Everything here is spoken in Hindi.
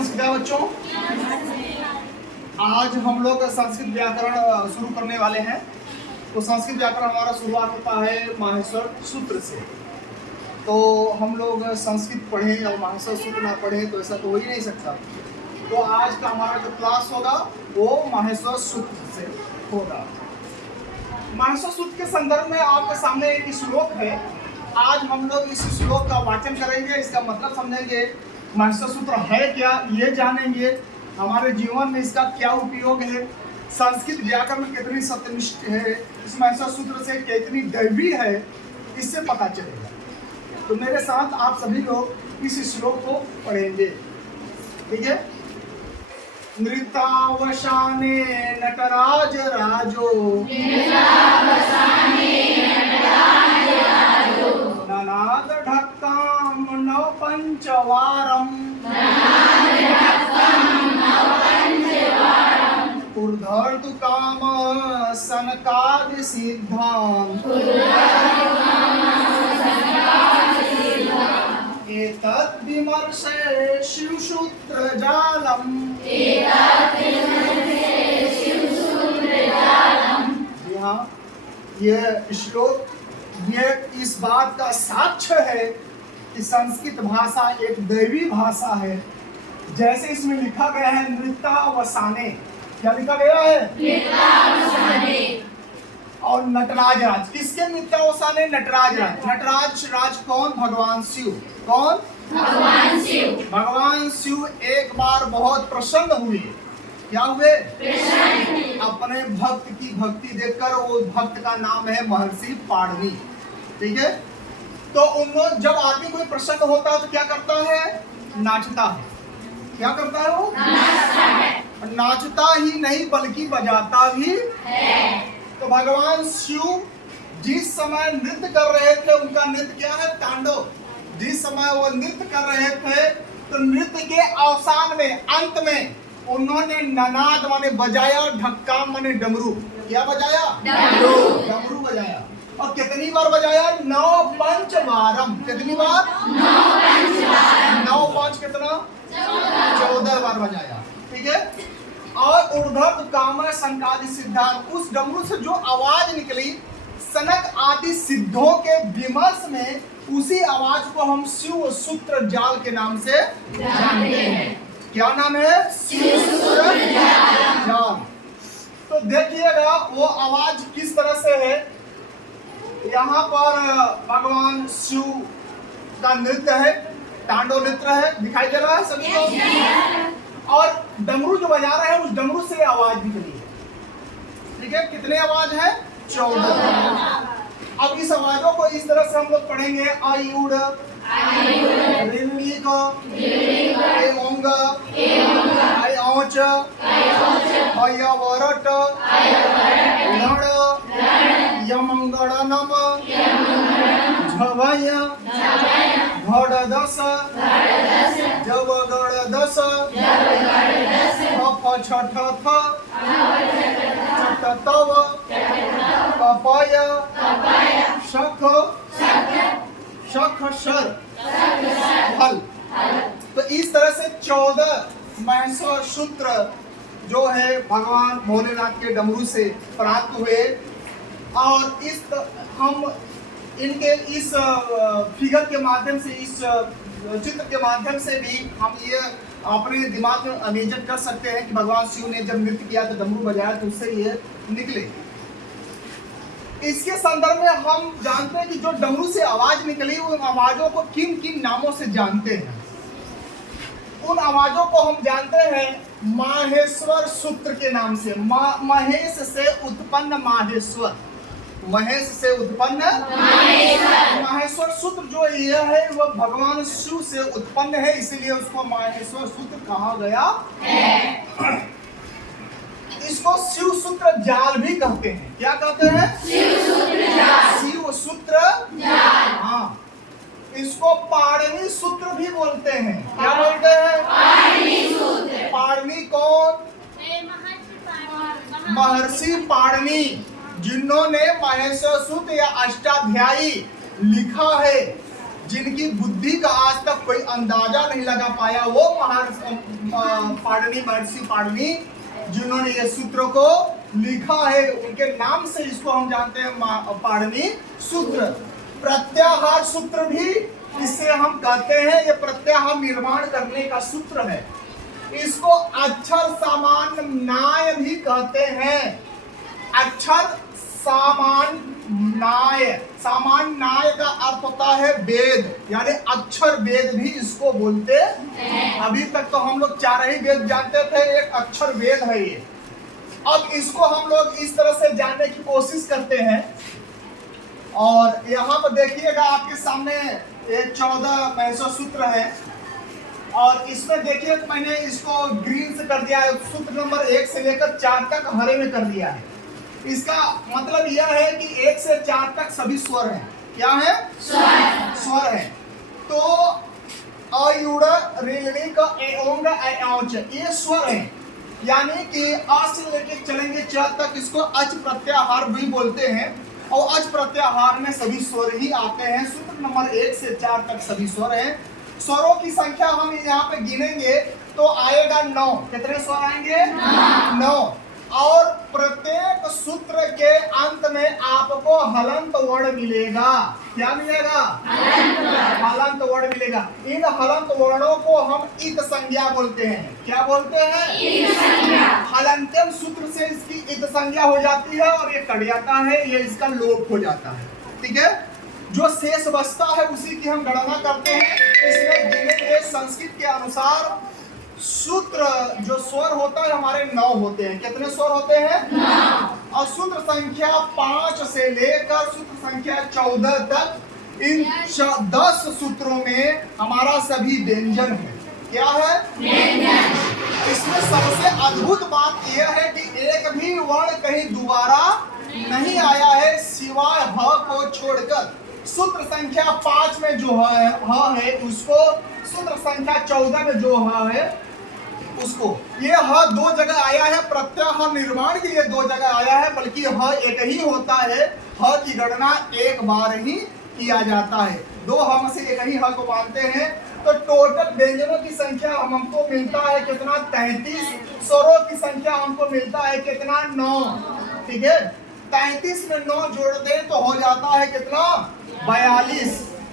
संस्कृत है बच्चों। आज हम लोग संस्कृत व्याकरण शुरू करने वाले हैं। तो संस्कृत व्याकरण हमारा शुरुआत होता है माहेश्वर सूत्र से। तो हम लोग संस्कृत पढ़ें और माहेश्वर सूत्र ना पढ़ें तो ऐसा तो हो ही नहीं सकता। तो आज का हमारा जो क्लास होगा वो माहेश्वर सूत्र से होगा। माहेश्वर सूत्र के संदर्भ में आपके सामने एक श्लोक है। आज हम लोग इस श्लोक का वाचन करेंगे, इसका मतलब समझेंगे, माहेश्वर सूत्र है क्या ये जानेंगे, हमारे जीवन में इसका क्या उपयोग है, संस्कृत व्याकरण कितनी सत्यनिष्ठ है, इस माहेश्वर सूत्र से कितनी दैवी है, इससे पता चलेगा। तो मेरे साथ आप सभी लोग इस श्लोक को पढ़ेंगे, ठीक है। नृतावसाने नटराज राजो ननाद ढक्काम नव पंचवारम ऊर्ध्वर्धु काम सनकादि सिद्धाम एतद् विमर्शे शिवसूत्र जालम। यहाँ ये श्लोक ये इस बात का साक्ष्य है कि संस्कृत भाषा एक दैवी भाषा है। जैसे इसमें लिखा गया है नृतावसाने, क्या लिखा गया है? नृतावसाने। और नटराज राज, किसके नृतावसाने? नटराज राज। नटराज राज कौन? भगवान शिव। कौन? भगवान शिव। भगवान शिव एक बार बहुत प्रसन्न हुए। क्या हुए? प्रसन्न। अपने भक्त की भक्ति देखकर। वो भक्त का नाम है महर्षि पाणिनि, ठीक है। तो उन्होंने जब आदमी कोई प्रसन्न होता है तो क्या करता है? नाचता है। क्या करता है वो? नाचता है। नाचता ही नहीं बल्कि बजाता भी है। तो भगवान शिव जिस समय नृत्य कर रहे थे, उनका नृत्य क्या है? तांडव। जिस समय वो नृत्य कर रहे थे तो नृत्य के अवसान में, अंत में उन्होंने ननाद माने बजाया, ढक्का माने डमरू। क्या बजाया? डमरू। डमरू बजाया। और कितनी बार बजाया? 9 पंचवारम। कितनी बार? 9 पंचवारम। 9 5 कितना? 14 बार बजाया, ठीक है। और ऊर्ध्व काम सनकादि सिद्धांत, उस डमरू से जो आवाज निकली सनक आदि सिद्धों के विमर्श में, उसी आवाज को हम शिव सूत्र जाल के नाम से जानते हैं। क्या नाम है? शिव सूत्र जाल। तो देखिएगा वो आवाज किस तरह से है। यहाँ पर भगवान शिव का नृत्य है, तांडव नृत्य है, दिखाई दे रहा है सभी को। और डमरू जो बजा रहे हैं उस डमरू से आवाज निकली है, ठीक है। कितने आवाज है? 14। अब इस आवाजों को इस तरह से हम लोग पढ़ेंगे। आयुड़, रिंलिक, एओंग, आयौच, अयवरट, लड़, यमंगड़नम, झवय, घड़दस, जवगड़दस, अफ छठथ, चटतव, कपय, शख, शख शर, हल। तो इस तरह से 14 माहेश्वर सूत्र जो है भगवान भोलेनाथ के डमरू से प्राप्त हुए। और इस हम इनके इस फिगर के माध्यम से, इस चित्र के माध्यम से भी हम ये अपने दिमाग में इमेजिन कर सकते हैं कि भगवान शिव ने जब नृत्य किया तो डमरू बजाया तो उससे ये निकले। इसके संदर्भ में हम जानते हैं कि जो डमरू से आवाज निकली उन आवाजों को किन किन नामों से जानते हैं। उन आवाजों को हम जानते हैं माहेश्वर सूत्र के नाम से। महेश से उत्पन्न माहेश्वर, महेश से उत्पन्न माहेश्वर सूत्र जो यह है वह भगवान शिव से उत्पन्न है, इसीलिए उसको माहेश्वर सूत्र कहा गया है। इसको शिव सूत्र जाल भी कहते हैं। क्या कहते हैं? शिव सूत्र जाल। शिव सूत्र जाल। हाँ, इसको पाणिनि सूत्र भी बोलते हैं। क्या बोलते हैं? पाणिनि सूत्र। पाणिनि कौन? महर्षि पाणिनि, जिन्होंने माहेश्वर सूत्र या अष्टाध्यायी लिखा है, जिनकी बुद्धि का आज तक कोई अंदाजा नहीं लगा पाया, वो महर्षि पाणिनि जिन्होंने ये सूत्र को लिखा है, उनके नाम से इसको हम जानते हैं पाणिनि सूत्र। प्रत्याहार सूत्र भी इसे हम कहते हैं, ये प्रत्याहार निर्माण करने का सूत्र है। इसको अक्षर सामान्य भी कहते हैं। अक्षर सामान्य का अर्थ होता है वेद, यानी अक्षर वेद भी इसको बोलते हैं। अभी तक तो हम लोग 4 ही वेद जानते थे, एक अक्षर वेद है ये। अब इसको हम लोग इस तरह से जानने की कोशिश करते हैं। और यहाँ पर देखिएगा आपके सामने एक 14 महर्षि सूत्र है, और इसमें देखिए मैंने इसको ग्रीन से कर दिया है, सूत्र नंबर 1 से लेकर 4 तक हरे में कर दिया है। इसका मतलब यह है कि 1 से 4 तक सभी स्वर हैं। क्या है? स्वर है। तो अयुड़ रेलवे का एओंग एऔच ये स्वर है, यानी कि अ से लेकर चलेंगे 4 तक इसको अच प्रत्याहार भी बोलते हैं। और अच प्रत्याहार में सभी स्वर ही आते हैं। सूत्र नंबर 1 से 4 तक सभी स्वर हैं। स्वरों की संख्या हम यहाँ पे गिनेंगे तो आएगा 9। कितने स्वर आएंगे? 9। और प्रत्येक सूत्र के अंत में आपको हलंत वर्ण मिलेगा। क्या मिलेगा? हलंत वर्ण मिलेगा। इन हलंत वर्णों को हम इत संज्ञा बोलते हैं। क्या बोलते हैं? इत संज्ञा। हलंत्यम सूत्र से इसकी इत संज्ञा हो जाती है और ये कट जाता है, ये इसका लोप हो जाता है। ठीक है, जो शेष बचता है उसी की हम गणना करते हैं। इसमें गिनेंगे संस्कृत के अनुसार सूत्र जो स्वर होता है हमारे 9 होते हैं। कितने स्वर होते हैं? 9। और सूत्र संख्या 5 से लेकर सूत्र संख्या 14 तक इन 10 सूत्रों में हमारा सभी व्यंजन है। क्या है? व्यंजन। इसमें सबसे अद्भुत बात यह है कि एक भी वर्ण कहीं दोबारा नहीं आया है सिवाय ह को छोड़कर। सूत्र संख्या 5 में जो है उसको, सूत्र संख्या 14 में जो है उसको, ये ह 2 जगह आया है। प्रत्याहार निर्माण के लिए 2 जगह आया है, बल्कि ह एक ही होता है। ह की गणना एक बार ही किया जाता है। 2 हम से एक ही ह को मानते हैं। तो टोटल व्यंजनों की संख्या हमको मिलता है कितना? 33। स्वरों की संख्या हमको मिलता है कितना? 9। ठीक है, 33 में 9 जोड़ दें तो हो जाता है कितना? 42।